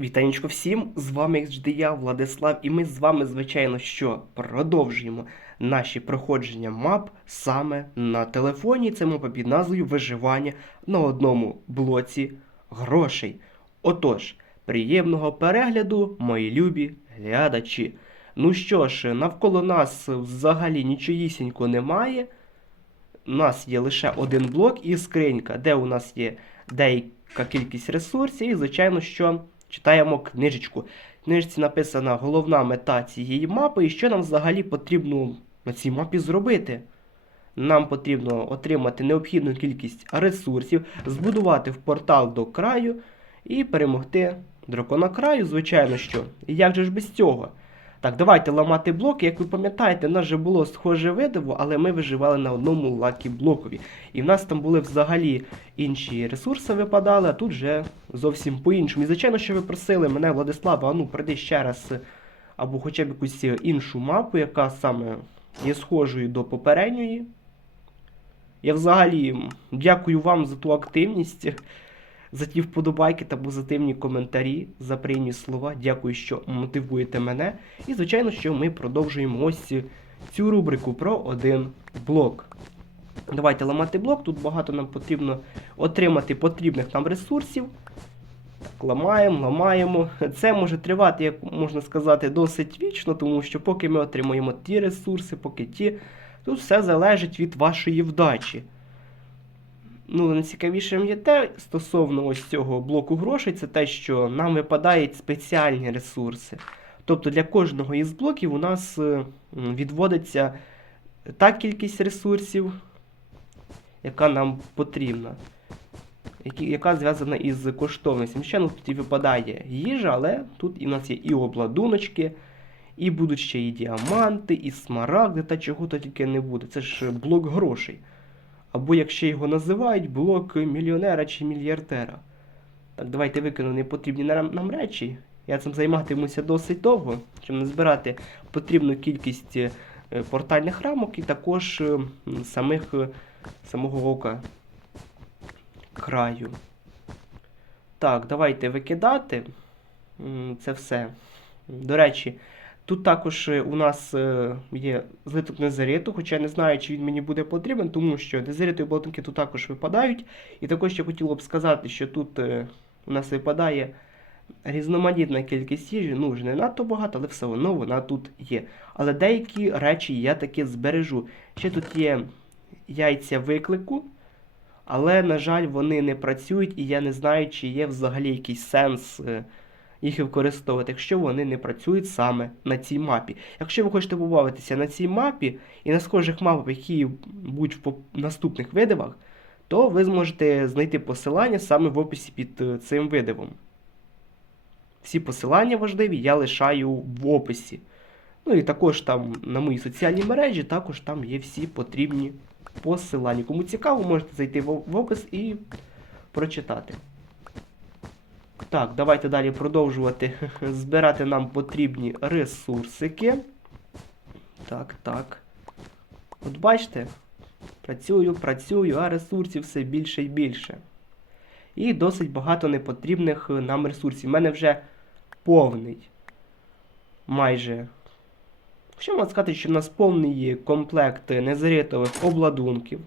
Вітанечко всім, з вами XDA Владислав, і ми з вами, звичайно, що продовжуємо наші проходження мап саме на телефоні. Це мапа під назвою Виживання на одному блоці грошей. Отож, приємного перегляду, мої любі глядачі. Ну що ж, навколо нас взагалі нічогісінько немає. У нас є лише один блок і скринька, де у нас є деяка кількість ресурсів, і, звичайно, що читаємо книжечку. В книжці написана головна мета цієї мапи і що нам взагалі потрібно на цій мапі зробити. Нам потрібно отримати необхідну кількість ресурсів, збудувати в портал до краю і перемогти дракона краю, звичайно що. І як же ж без цього? Так, давайте ламати блоки. Як ви пам'ятаєте, у нас же було схоже видиво, але ми виживали на одному лакі блокові. І в нас там були взагалі інші ресурси випадали, а тут вже зовсім по-іншому. І звичайно, що ви просили мене, Владислава, а ну прийди ще раз, або хоча б якусь іншу мапу, яка саме є схожою до попередньої. Я взагалі дякую вам за ту активність, за ті вподобайки та позитивні коментарі, за приємні слова. Дякую, що мотивуєте мене. І, звичайно, що ми продовжуємо ось цю рубрику про один блок. Давайте ламати блок. Тут багато нам потрібно отримати потрібних нам ресурсів. Так, ламаємо, ламаємо. Це може тривати, як можна сказати, досить вічно, тому що поки ми отримуємо ті ресурси, поки ті, тут все залежить від вашої вдачі. Ну, найцікавішим є те стосовно ось цього блоку грошей, це те, що нам випадають спеціальні ресурси. Тобто для кожного із блоків у нас е, відводиться та кількість ресурсів, яка нам потрібна, яка зв'язана із коштовністю. Звичайно, тут і випадає їжа, але тут і в нас є і обладуночки, і будуть ще і діаманти, і смарагди, та чого то тільки не буде. Це ж блок грошей. Або, як ще його називають, блок мільйонера чи мільярдера. Так, давайте викину непотрібні нам, нам речі. Я цим займатимуся досить довго, щоб назбирати потрібну кількість е, портальних рамок і також е, самих, е, самого ока краю. Так, давайте викидати. Це все. До речі, тут також е, у нас е, є злиток незариту, хоча я не знаю, чи він мені буде потрібен, тому що незаритові блотинки тут також випадають. І також я хотіло б сказати, що тут е, у нас випадає різноманітна кількість їжі, ну вже не надто багато, але все одно вона тут є. Але деякі речі я таки збережу. Ще тут є яйця виклику, але, на жаль, вони не працюють, і я не знаю, чи є взагалі якийсь сенс їх використовувати, якщо вони не працюють саме на цій мапі. Якщо ви хочете побавитися на цій мапі і на схожих мапах, які будуть в наступних видивах, то ви зможете знайти посилання саме в описі під е, цим видивом. Всі посилання важливі я лишаю в описі. Ну і також там на моїй соціальній мережі, також там є всі потрібні посилання. Кому цікаво, можете зайти в в опис і прочитати. Так, давайте далі продовжувати збирати нам потрібні ресурсики. Так, так. От бачите, працюю, працюю, а ресурсів все більше і більше. І досить багато непотрібних е, нам ресурсів. У мене вже повний. Майже. Що можна сказати, що в нас повний комплект незаритових обладунків.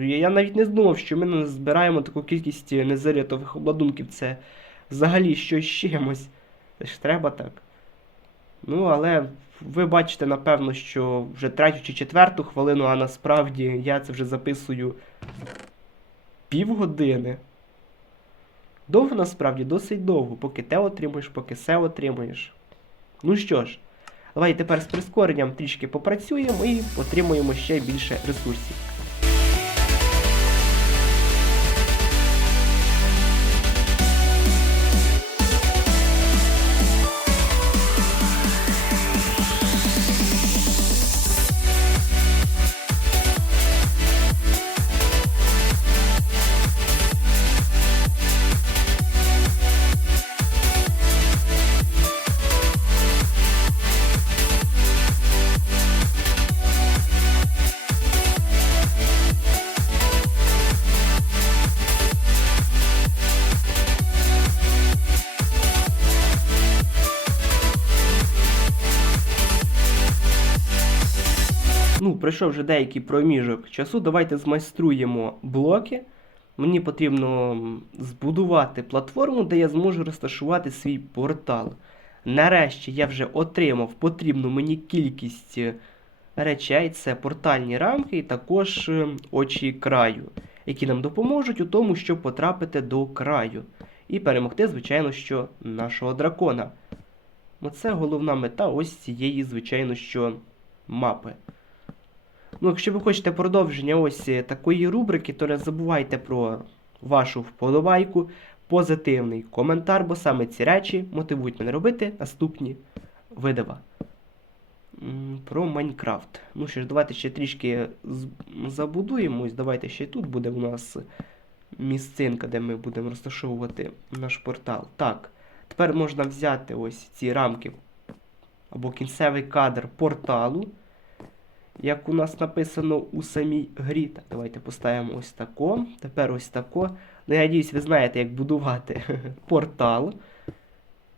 Я навіть не думав, що ми не збираємо таку кількість незаритових обладунків. Це взагалі щось чимось. Це ж треба так. Ну, але ви бачите, напевно, що вже третю чи четверту хвилину, а насправді я це вже записую півгодини. Довго насправді, досить довго, поки те отримуєш, поки все отримуєш. Ну що ж, давай тепер з прискоренням трішки попрацюємо і отримуємо ще більше ресурсів. Пройшов вже деякий проміжок часу. Давайте змайструємо блоки. Мені потрібно збудувати платформу, де я зможу розташувати свій портал. Нарешті я вже отримав потрібну мені кількість е, речей. Це портальні рамки і також е, очі краю, які нам допоможуть у тому, щоб потрапити до краю. І перемогти, звичайно, що нашого дракона. Оце головна мета ось цієї, звичайно, що мапи. Ну, якщо ви хочете продовження ось е, такої рубрики, то не забувайте про вашу вподобайку, позитивний коментар, бо саме ці речі мотивують мене робити наступні видива. Про Майнкрафт. Ну що ж, давайте ще трішки забудуємось. Давайте ще тут буде у нас місцинка, де ми будемо розташовувати наш портал. Так, тепер можна взяти ось ці рамки або кінцевий кадр порталу як у нас написано у самій грі. Так, давайте поставимо ось тако. Тепер ось тако. Ну, я надіюсь, ви знаєте, як будувати портал.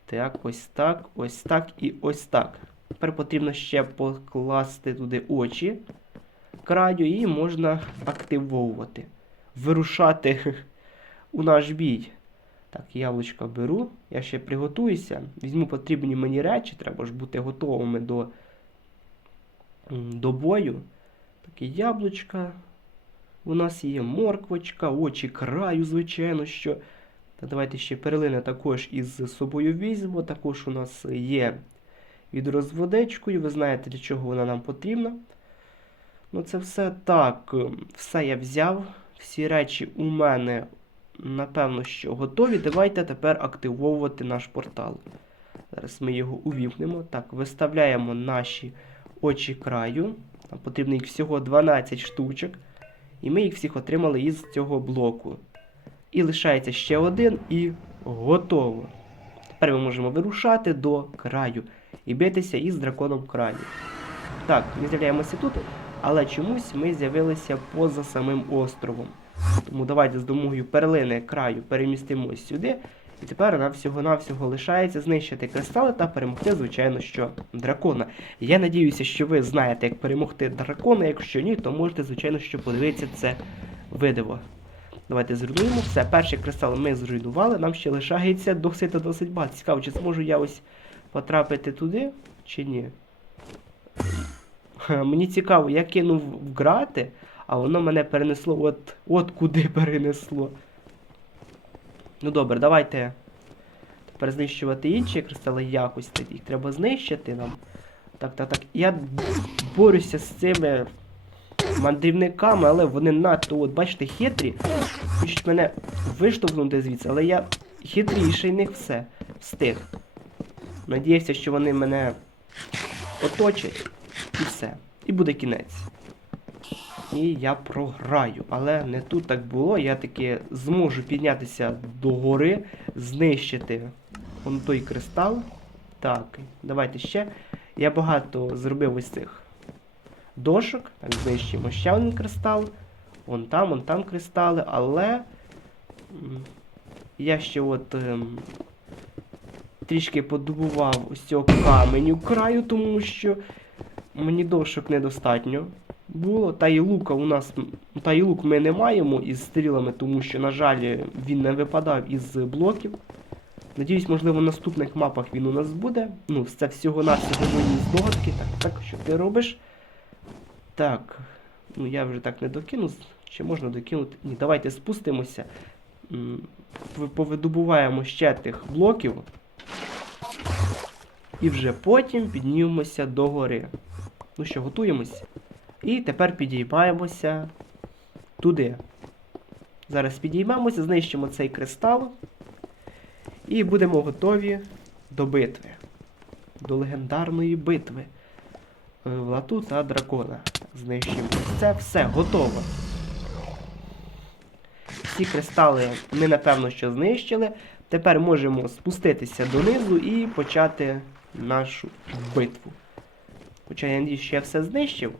Так, ось так, ось так і ось так. Тепер потрібно ще покласти туди очі краю і можна активовувати. Вирушати у наш бій. Так, яблучко беру. Я ще приготуюся. Візьму потрібні мені речі, треба ж бути готовими до до. Таке яблучка. У нас є морквочка, очі краю, звичайно, що. Та давайте ще перлини також із собою візьмемо. Також у нас є відрозводичкою. Ви знаєте, для чого вона нам потрібна. Ну, це все так. Все я взяв. Всі речі у мене, напевно, що готові. Давайте тепер активовувати наш портал. Зараз ми його увімкнемо. Так, виставляємо наші очі краю. Нам потрібно їх всього 12 штучок. І ми їх всіх отримали із цього блоку. І лишається ще один і готово. Тепер ми можемо вирушати до краю і битися із драконом краю. Так, ми з'являємося тут, але чомусь ми з'явилися поза самим островом. Тому давайте з допомогою перлини краю перемістимось сюди. І тепер нам всього-навсього лишається знищити кристали та перемогти, звичайно, що дракона. Я надіюся, що ви знаєте, як перемогти дракона. Якщо ні, то можете, звичайно, що подивитися це видиво. Давайте зруйнуємо все. Перший кристал ми зруйнували, нам ще лишається досить та досить багато. Цікаво, чи зможу я ось потрапити туди, чи ні. Мені цікаво, я кинув вграти, а воно мене перенесло от, от куди перенесло. Ну добре, давайте тепер знищувати інші кристали якості. Їх треба знищити нам. Так, так, так. Я борюся з цими мандрівниками, але вони надто, от бачите, хитрі. Хочуть мене виштовхнути звідси, але я хитріший них все. Встиг. Надіявся, що вони мене оточать. І все. І буде кінець. І я програю. Але не тут так було. Я таки зможу піднятися до гори, знищити он той кристал. Так, давайте ще. Я багато зробив ось цих дошок. Так, знищимо ще один кристал. Вон там, вон там кристали, але. Я ще от. ем, трішки подобував ось цього каменю краю, тому що мені дошок недостатньо було. Та і лука у нас. Та і лук ми не маємо із стрілами, тому що, на жаль, він не випадав із блоків. Надіюсь, можливо, в наступних мапах він у нас буде. Ну, це всього навсього мої здогадки. Так, так, що ти робиш? Так. Ну я вже так не докину. Чи можна докинути? Ні, давайте спустимося. Повидобуваємо ще тих блоків. І вже потім піднімемося до гори. Ну що, готуємось? І тепер підіймаємося туди. Зараз підіймемося, знищимо цей кристал. І будемо готові до битви. До легендарної битви. Е, Влату та дракона. Знищимо. Це все готово. Всі кристали ми, напевно, що знищили. Тепер можемо спуститися донизу і почати нашу битву. Хоча я я все знищив,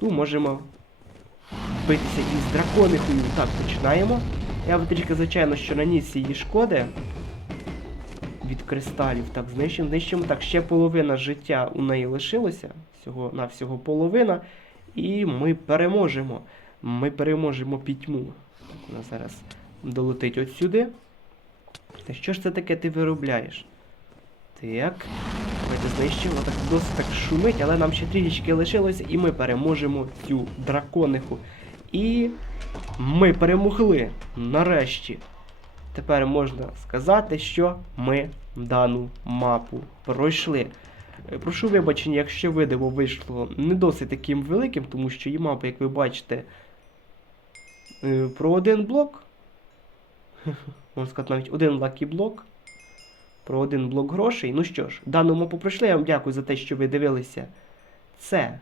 то можемо битися із драконихою. Так, починаємо. Я би трішки, звичайно, що наніс її шкоди від кристалів. Так, знищимо, знищимо. Так, ще половина життя у неї лишилося. Всього на всього половина. І ми переможемо. Ми переможемо пітьму. Так, вона зараз долетить от сюди. Та що ж це таке ти виробляєш? Так. Знищимо. Так досить так шумить, але нам ще трішечки лишилося, і ми переможемо цю дракониху. І ми перемогли. Нарешті. Тепер можна сказати, що ми дану мапу пройшли. Е, Прошу вибачення, якщо видиво вийшло не досить таким великим, тому що і мапа, як ви бачите, е, про один блок. Можна сказати, навіть один лакі блок. Про один блок грошей. Ну що ж, дану мапу. Я вам дякую за те, що ви дивилися це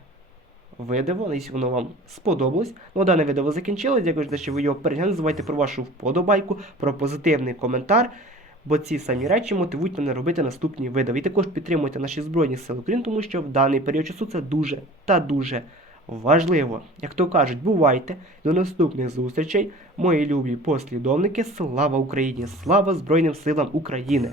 видео. Надіюсь, воно вам сподобалось. Ну, а дане відео закінчилось. Дякую за те, що ви його переглянули. Забувайте про вашу вподобайку, про позитивний коментар. Бо ці самі речі мотивують мене робити наступні відео. І також підтримуйте наші Збройні Сили України, тому що в даний період часу це дуже та дуже важливо. Як то кажуть, бувайте. До наступних зустрічей, мої любі послідовники. Слава Україні! Слава Збройним силам України!